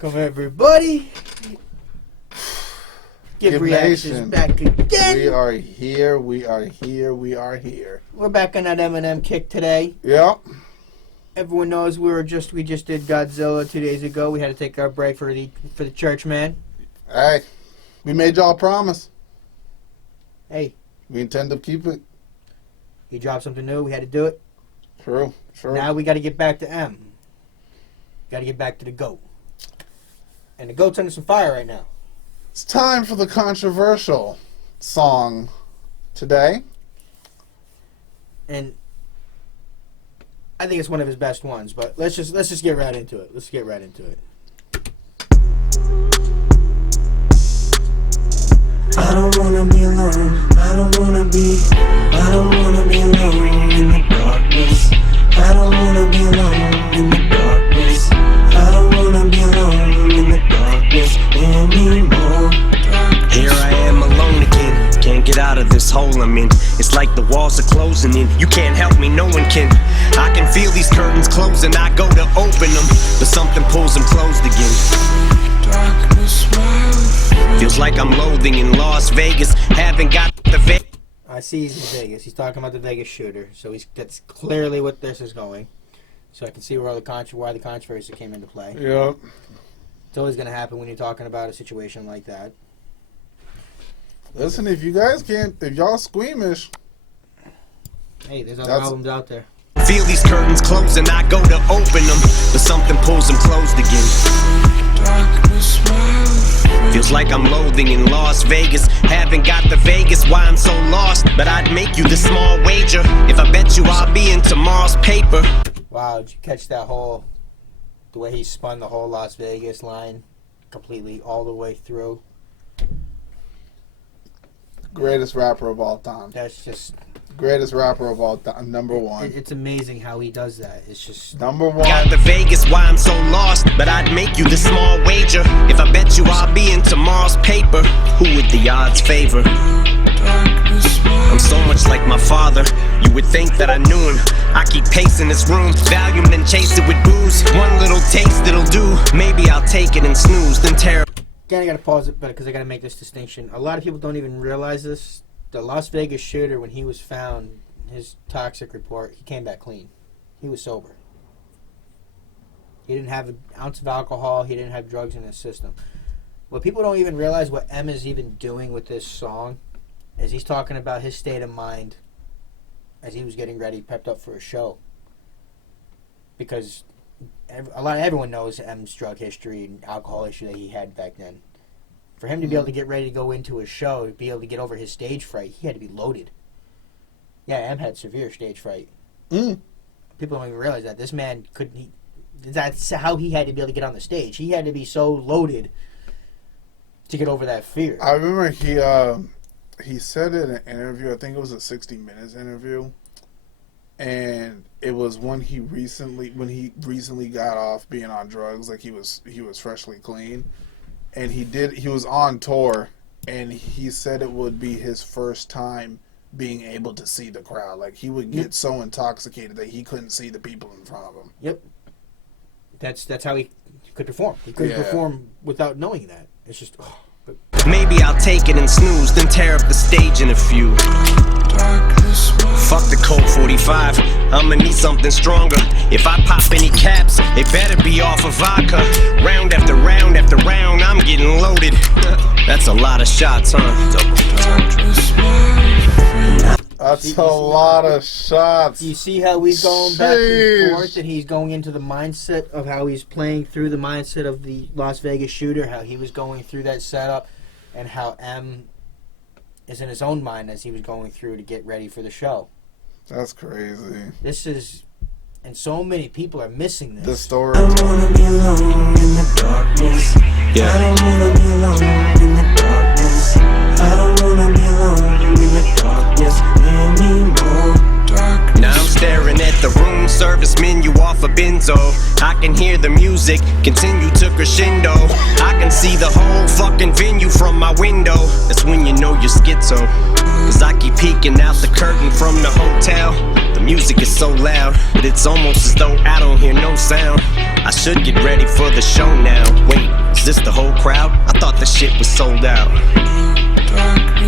Welcome everybody. Give Reactions back again. We are here. We are here. We are here. We're back on that Eminem kick today. Yep. Everyone knows we just did Godzilla 2 days ago. We had to take our break for the church man. Hey, we made y'all a promise. Hey, we intend to keep it. He dropped something new. We had to do it. True. Now we got to get back to M. Got to get back to the GOAT. And the GOAT's under some fire right now. It's time for the controversial song today. And I think it's one of his best ones, but let's just get right into it. Let's get right into it. I don't wanna be alone. I don't wanna be alone in the darkness. I don't wanna be alone in the darkness. I don't wanna be alone in the darkness anymore. Here I am alone again. Can't get out of this hole I'm in. It's like the walls are closing in. You can't help me, no one can. I can feel these curtains closing. I go to open them, but something pulls them closed again. Darkness, feels like I'm loathing in Las Vegas. Haven't got the I see he's in Vegas. He's talking about the Vegas shooter, so that's clearly what this is going. So I can see why the controversy came into play. Yep. It's always going to happen when you're talking about a situation like that. Listen, if y'all squeamish. Hey, there's other albums out there. Feel these curtains closing, I go to open them, but something pulls them closed again. darkness, feels like I'm loathing in Las Vegas. Haven't got the Vegas, why I'm so lost. But I'd make you this small wager if I bet you I'll be in tomorrow's paper. Wow, did you catch that the way he spun the whole Las Vegas line completely all the way through? Greatest rapper of all time. That's just... Greatest rapper of all time. Number one. It's amazing how he does that. It's just... Number one. Got the Vegas, why I'm so lost. But I'd make you this small wager if I bet you I'll be in tomorrow's paper. Who would the odds favor? I'm so much like my father. You would think that I knew him. I keep pacing this room, Valium, then chase it with booze. One little taste it'll do. Maybe I'll take it and snooze, then tear. Again, I gotta pause it because I gotta make this distinction. A lot of people don't even realize this. The Las Vegas shooter, when he was found, his toxic report, he came back clean. He was sober. He didn't have an ounce of alcohol. He didn't have drugs in his system. What people don't even realize, what M is even doing with this song, is he's talking about his state of mind as he was getting ready, pepped up for a show. Because everyone knows M's drug history and alcohol issue that he had back then. For him to be able to get ready to go into a show, to be able to get over his stage fright, he had to be loaded. Yeah, M had severe stage fright. People don't even realize that. This man couldn't... That's how he had to be able to get on the stage. He had to be so loaded to get over that fear. I remember he said in an interview, I think it was a 60 Minutes interview, and it was when he recently got off being on drugs, like he was freshly clean. And he was on tour, and he said it would be his first time being able to see the crowd. Like, he would get so intoxicated that he couldn't see the people in front of him. Yep. That's how he could perform. He couldn't perform without knowing that. It's just... Maybe I'll take it and snooze, then tear up the stage in a few. Fuck the Colt 45, I'ma need something stronger. If I pop any caps, it better be off of vodka. Round after round after round, I'm getting loaded. That's a lot of shots, huh? That's a lot of shots. You see how he's going back and forth, and he's going into the mindset of how he's playing through the mindset of the Las Vegas shooter, how he was going through that setup, and how M is in his own mind as he was going through to get ready for the show. That's crazy. This is... And so many people are missing this. The story. I don't wanna be alone in the darkness. Yeah. I don't wanna be alone in the darkness. I don't wanna be alone in the darkness anymore. Now I'm staring at the room service menu off half a benzo. I can hear the music continue to crescendo. I can see the whole fucking venue from my window. That's when you know you're schizo. Cause I keep peeking out the curtain from the hotel. The music is so loud, but it's almost as though I don't hear no sound. I should get ready for the show now. Wait, is this the whole crowd? I thought the shit was sold out.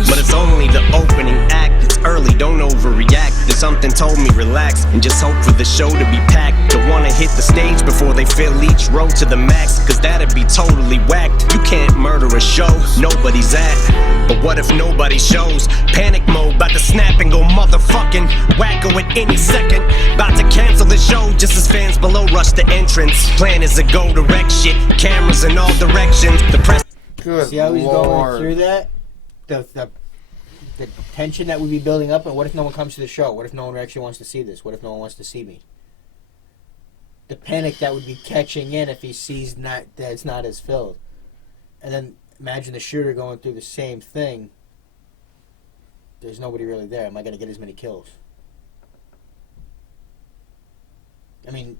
But it's only the opening act. It's early, don't overreact. Then something told me relax and just hope for the show to be packed. Don't wanna hit the stage before they fill each row to the max, cause that'd be totally whacked. You can't murder a show nobody's at. But what if nobody shows? Panic mode, bout to snap and go motherfucking wacko at any second. About to cancel the show just as fans below rush the entrance. Plan is to go direct shit, cameras in all directions. The press. Good See how he's going Lord. through that? The tension that would be building up, and what if no one comes to the show? What if no one actually wants to see this? What if no one wants to see me? The panic that would be catching in if he sees that it's not as filled. And then imagine the shooter going through the same thing. There's nobody really there. Am I going to get as many kills? I mean,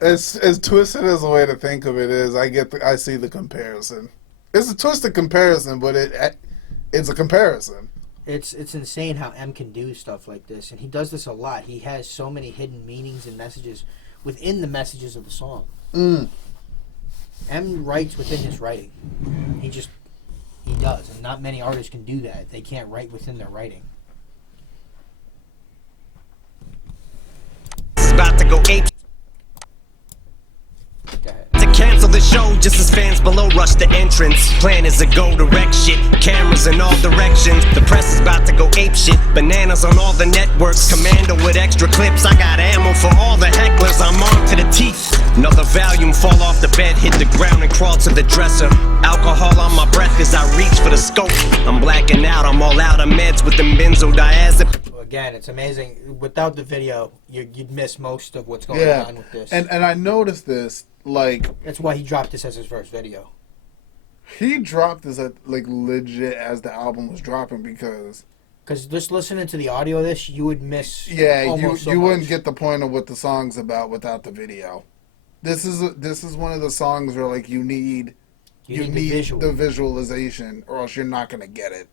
As twisted as the way to think of it is, I see the comparison. It's a twisted comparison, but it's a comparison. it's insane how M can do stuff like this, and he does this a lot. He has so many hidden meanings and messages within the messages of the song. M writes within his writing. He does, and not many artists can do that. They can't write within their writing. It's about to go ape. Go ahead. To cancel the show just as fans below rush the entrance. Plan is to go direct shit, cameras in all directions. The press is about to go ape shit, bananas on all the networks. Commando with extra clips, I got ammo for all the hecklers. I'm armed to the teeth. Another volume fall off the bed, hit the ground and crawl to the dresser. Alcohol on my breath as I reach for the scope. I'm blacking out, I'm all out of meds with them benzodiazepines. Again, it's amazing. Without the video, you'd miss most of what's going on with this. And I noticed this, like, that's why he dropped this as his first video. he dropped this at, like, legit as the album was dropping because just listening to the audio of this, you would miss. Almost you wouldn't get the point of what the song's about without the video. This is one of the songs where, like, you need the visualization, or else you're not gonna get it.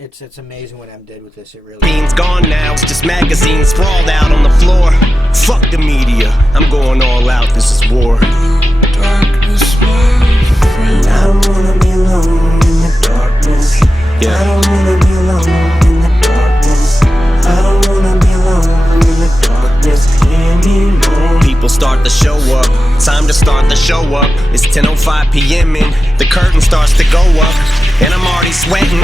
It's amazing what M did with this. It really. Beans gone now, it's just magazines sprawled out on the floor. Fuck the media, I'm going all out, this is war. I don't wanna be alone in the darkness. Yeah. I don't wanna be alone in the darkness. I don't wanna be alone in the darkness anymore. People start to show up, time to start the show up. It's 10:05 p.m. and the curtain starts to go up. And I'm already sweating,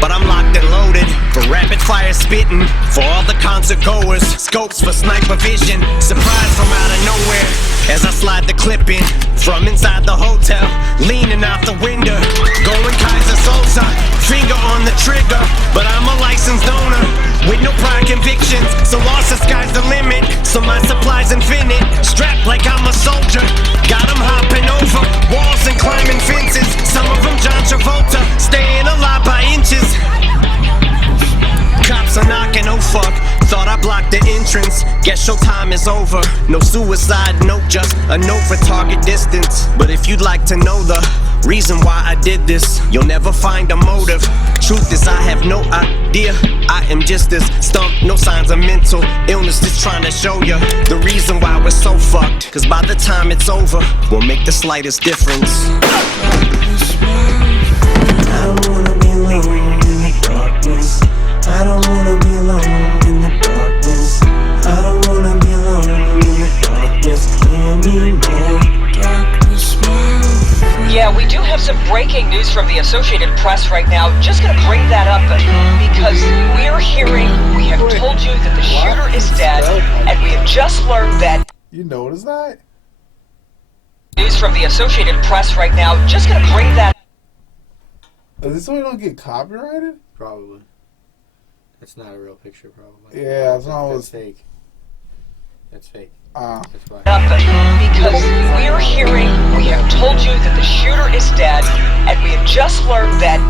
but I'm locked and loaded for rapid fire spitting. For all the concert goers, scopes for sniper vision. Surprise from out of nowhere as I slide the clip in from inside the hotel, leaning out the window, going Kaiser Sosa, finger on the trigger. But I'm a licensed owner with no prior convictions, so lost the sky's the limit. So my supply's infinite, strapped like I'm a soldier. Got 'em hopping over walls and climbing fences. Some of them John Travolta, staying alive by inches. Cops are knocking, oh fuck. Thought I blocked the entrance. Guess showtime is over. No suicide note, just a note for target distance. But if you'd like to know the reason why I did this, you'll never find a motive. Truth is I have no idea. I am just this stumped, no signs of mental illness. Just trying to show you the reason why we're so fucked. Cause by the time it's over, we'll make the slightest difference. I don't wanna be alone in the darkness. I don't wanna be alone in the darkness. I don't wanna be alone in the darkness anymore. Yeah, we do have some breaking news from the Associated Press right now. Just gonna bring that up because we're hearing, we have told you that the shooter is dead, and we have just learned that. You notice that? News from the Associated Press right now. Just gonna bring that. Is this so we don't get copyrighted? Probably. That's not a real picture, probably. Yeah, it's not That's always fake. That's fake. That's why. Because we're hearing, we have told you that the shooter is dead, and we have just learned that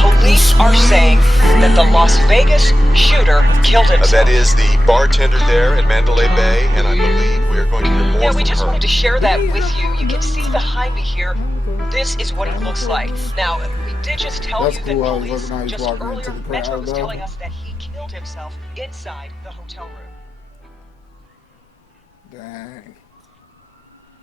police are saying that the Las Vegas shooter killed himself. That is the bartender there at Mandalay Bay, and I believe we are going to hear more Yeah, from we just her. wanted to share that with you. You can see behind me here. This is what he looks like. Now, we did just tell That's you cool how that he's police looking, how he's just walking into earlier, the crowd, Metro was though. telling us that he killed himself inside the hotel room. Dang.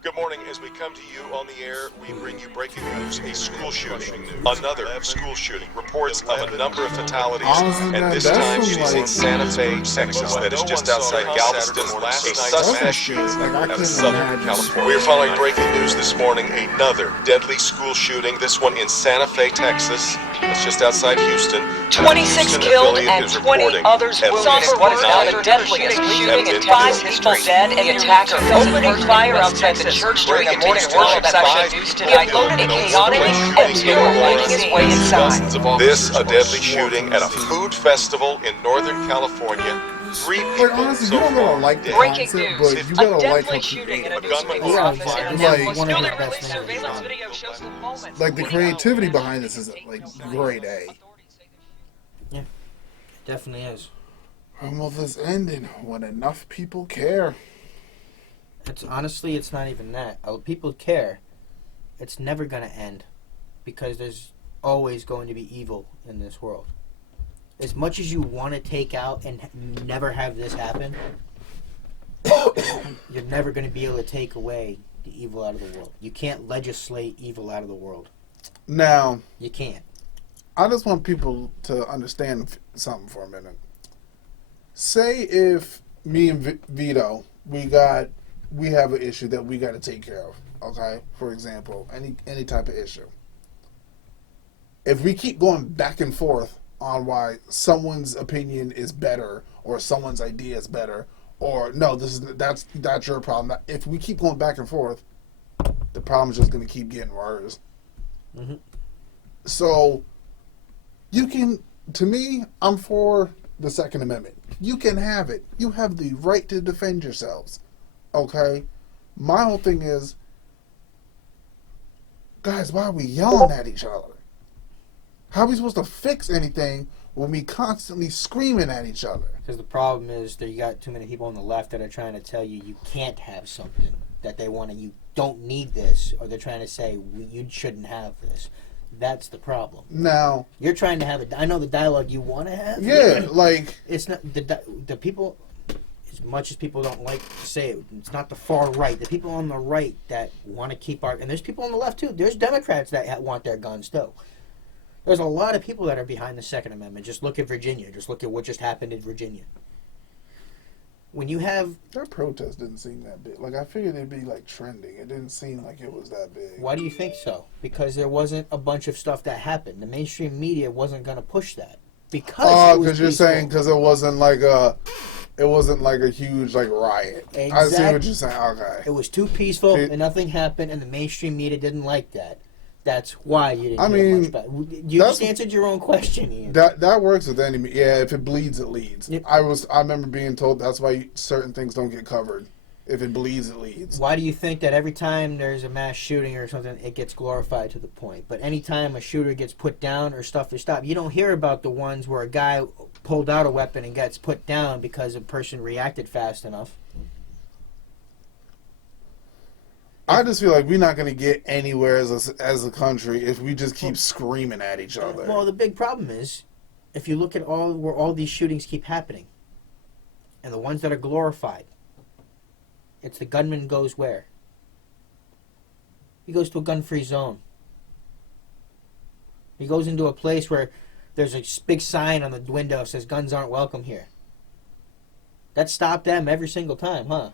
Good morning. As we come to you on the air, we bring you breaking news: a school shooting. Another school shooting. Reports of a number of fatalities, Honestly, and this that's time some, it is in Santa Fe, Texas. That is just outside Galveston. A suspect shooting out of Southern California. We are following breaking news this morning: another deadly school shooting. This one in Santa Fe, Texas. That's just outside Houston. 26 killed and 20 others wounded in what is now the deadliest shooting in Texas history. Dead, and the attacker opening fire outside the church during a morning worship session. He unloaded a chaotic and still making his way inside. This, a deadly shooting at a food festival in Northern California. 3 people Like, honestly, so you don't gotta far like the dead. Breaking concept, news. but you gotta A like deadly how shooting in a creative. newspaper's Yeah, office in exactly. Like- Minneapolis. One of New the York best police things surveillance he's done. video shows the moment. Like, the creativity behind this is, like, grade A. Definitely is. When will this end? And when enough people care. It's honestly, it's not even that. People care. It's never gonna end, because there's always going to be evil in this world. As much as you want to take out and never have this happen, you're never going to be able to take away the evil out of the world. You can't legislate evil out of the world. Now, You can't. I just want people to understand something for a minute. Say if me and Vito, we have an issue that we got to take care of. Okay, for example, any type of issue. If we keep going back and forth on why someone's opinion is better or someone's idea is better, or no, that's your problem. If we keep going back and forth, the problem's just going to keep getting worse. Mm-hmm. So, you can, to me, I'm for the Second Amendment. You can have it. You have the right to defend yourselves. Okay? My whole thing is, guys, why are we yelling at each other? How are we supposed to fix anything when we constantly screaming at each other? Because the problem is that you got too many people on the left that are trying to tell you you can't have something that they want, and you don't need this, or they're trying to say you shouldn't have this. That's the problem. Now, You're trying to have I know the dialogue you want to have. yeah, like, It's not the people. As much as people don't like to say it, it's not the far right. The people on the right that want to keep and there's people on the left too. There's Democrats that want their guns too. There's a lot of people that are behind the Second Amendment. Just look at Virginia. Just look at what just happened in Virginia. When you have... that protest didn't seem that big. Like, I figured it'd be, like, trending. It didn't seem like it was that big. Why do you think so? Because there wasn't a bunch of stuff that happened. The mainstream media wasn't going to push that. Because you're saying because it wasn't like a huge, like, riot. Exactly. I see what you're saying. Okay. It was too peaceful and nothing happened, and the mainstream media didn't like that. That's why you didn't hear much about it. You just answered your own question, Ian. That works with any. Yeah, if it bleeds, it leads. Yep. I remember being told that's why certain things don't get covered. If it bleeds, it leads. Why do you think that every time there's a mass shooting or something, it gets glorified to the point? But anytime a shooter gets put down or stuff is stopped, you don't hear about the ones where a guy pulled out a weapon and gets put down because a person reacted fast enough. I just feel like we're not going to get anywhere as a country if we just keep screaming at each other. Well, the big problem is, if you look at where all these shootings keep happening, and the ones that are glorified, it's the gunman goes where? He goes to a gun-free zone. He goes into a place where there's a big sign on the window that says guns aren't welcome here. That stopped them every single time, huh?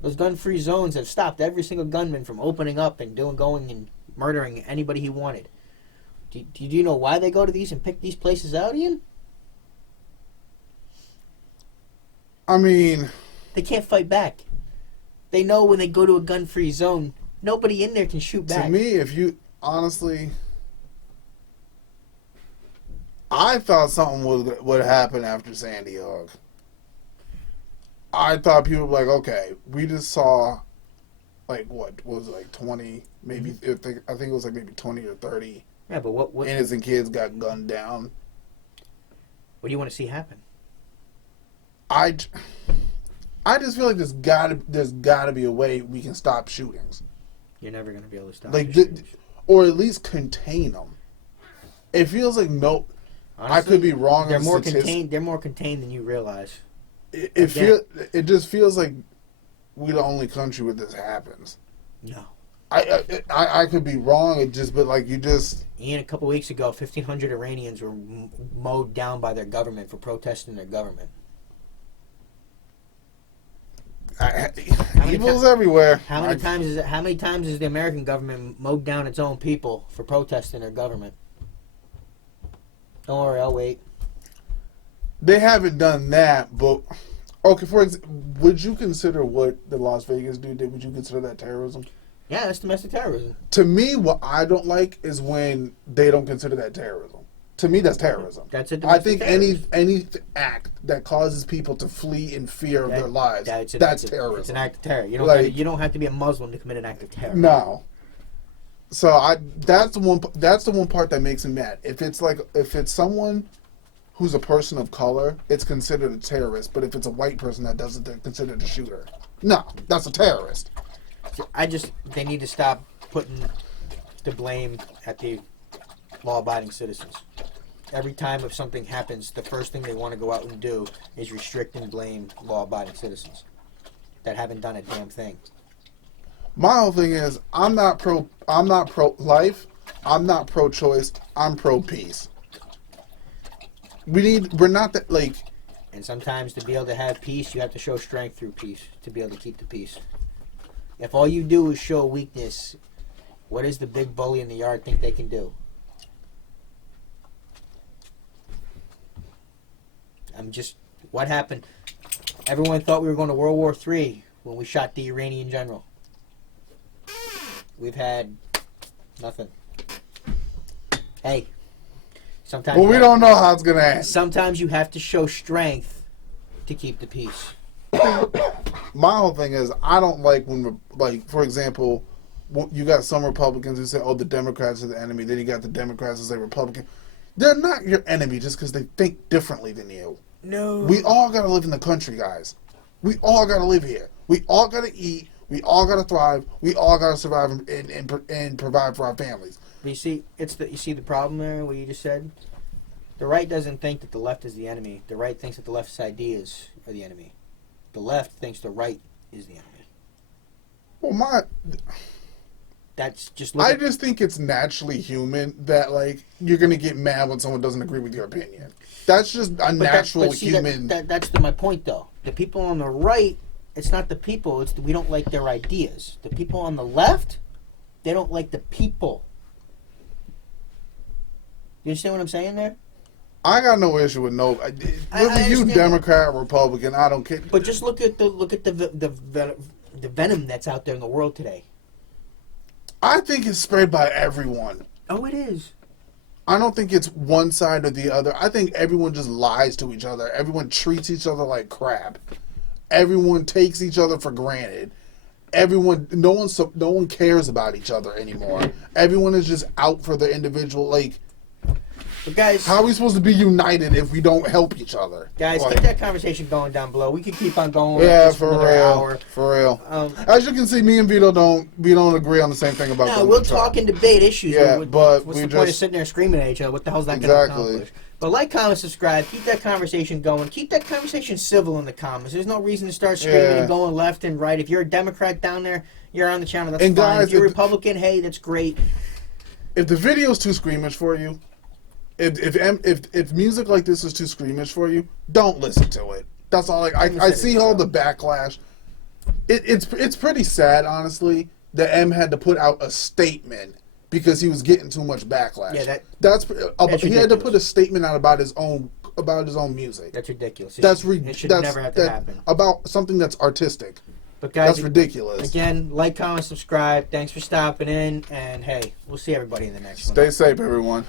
Those gun-free zones have stopped every single gunman from opening up and going and murdering anybody he wanted. Do you know why they go to these and pick these places out, Ian? I mean... they can't fight back. They know when they go to a gun-free zone, nobody in there can shoot back. To me, if you... honestly... I thought something would happen after Sandy Hook. I thought people were like, okay, we just saw, like, what was it, like 20, maybe, I think it was like maybe 20 or 30 Yeah, but what innocent kids got gunned down. What do you want to see happen? I just feel like there's gotta be a way we can stop shootings. You're never going to be able to stop Like, shootings. or at least contain them. It feels like Honestly, I could be wrong. They're on more statistics. contained. They're more contained than you realize. It just feels like we're the only country where this happens. No. I could be wrong. But like Ian, a couple weeks ago, 1,500 Iranians were mowed down by their government for protesting their government. evil's everywhere. How many times is the American government mowed down its own people for protesting their government? Don't worry, I'll wait. They haven't done that, but okay. For example, would you consider what the Las Vegas dude did? Would you consider that terrorism? Yeah, that's domestic terrorism. To me, what I don't like is when they don't consider that terrorism. To me, that's terrorism. That's a I think terrorism. any act that causes people to flee in fear of their lives, that's terrorism. It's an act of terror. You don't have to be a Muslim to commit an act of terror. No. So that's the one part that makes me mad. If it's someone who's a person of color, it's considered a terrorist. But if it's a white person that does it, they're considered a shooter. No, that's a terrorist. They need to stop putting the blame at the law-abiding citizens. Every time if something happens, the first thing they want to go out and do is restrict and blame law-abiding citizens that haven't done a damn thing. My whole thing is I'm not pro-life, I'm not pro-choice, I'm pro-peace. We're not that, like... And sometimes to be able to have peace, you have to show strength through peace to be able to keep the peace. If all you do is show weakness, what does the big bully in the yard think they can do? What happened? Everyone thought we were going to World War III when we shot the Iranian general. We've had nothing. Hey, sometimes... Well, we don't know how it's going to end. Sometimes you have to show strength to keep the peace. My whole thing is I don't like when, like, for example, you got some Republicans who say, oh, the Democrats are the enemy. Then you got the Democrats who say Republican. They're not your enemy just because they think differently than you. No. We all got to live in the country, guys. We all got to live here. We all got to eat. We all got to thrive. We all got to survive and provide for our families. But you see, the problem there, what you just said? The right doesn't think that the left is the enemy. The right thinks that the left's ideas are the enemy. The left thinks the right is the enemy. Well, That's just... I just think it's naturally human that, like, you're going to get mad when someone doesn't agree with your opinion. That's just a natural human... That's my point, though. The people on the right, it's not the people. We don't like their ideas. The people on the left, they don't like the people. You understand what I'm saying there? I got no issue with no... Whether you Democrat or Republican, I don't care. But just look at the venom that's out there in the world today. I think it's spread by everyone. Oh, it is. I don't think it's one side or the other. I think everyone just lies to each other. Everyone treats each other like crap. Everyone takes each other for granted. No one cares about each other anymore. Everyone is just out for their individual, like... But guys, how are we supposed to be united if we don't help each other? Guys, like, keep that conversation going down below. We can keep on going. Yeah, for another hour. For real. As you can see, me and Vito don't agree on the same thing about. No, we'll talk and debate issues. Yeah, but what's the point of sitting there screaming at each other? What the hell's that going to accomplish? But like, comment, subscribe. Keep that conversation going. Keep that conversation civil in the comments. There's no reason to start screaming and going left and right. If you're a Democrat down there, you're on the channel. That's fine. Guys, if you're a Republican, hey, that's great. If the video's too squeamish for you, if music like this is too squeamish for you, don't listen to it. That's all. I see all the backlash. It's pretty sad, honestly, that M had to put out a statement because he was getting too much backlash. Yeah, that's he had to put a statement out about his own music. That's ridiculous. It should never have to happen. About something that's artistic. But guys, that's ridiculous. Again, like, comment, subscribe. Thanks for stopping in, and hey, we'll see everybody in the next one. Stay safe, everyone.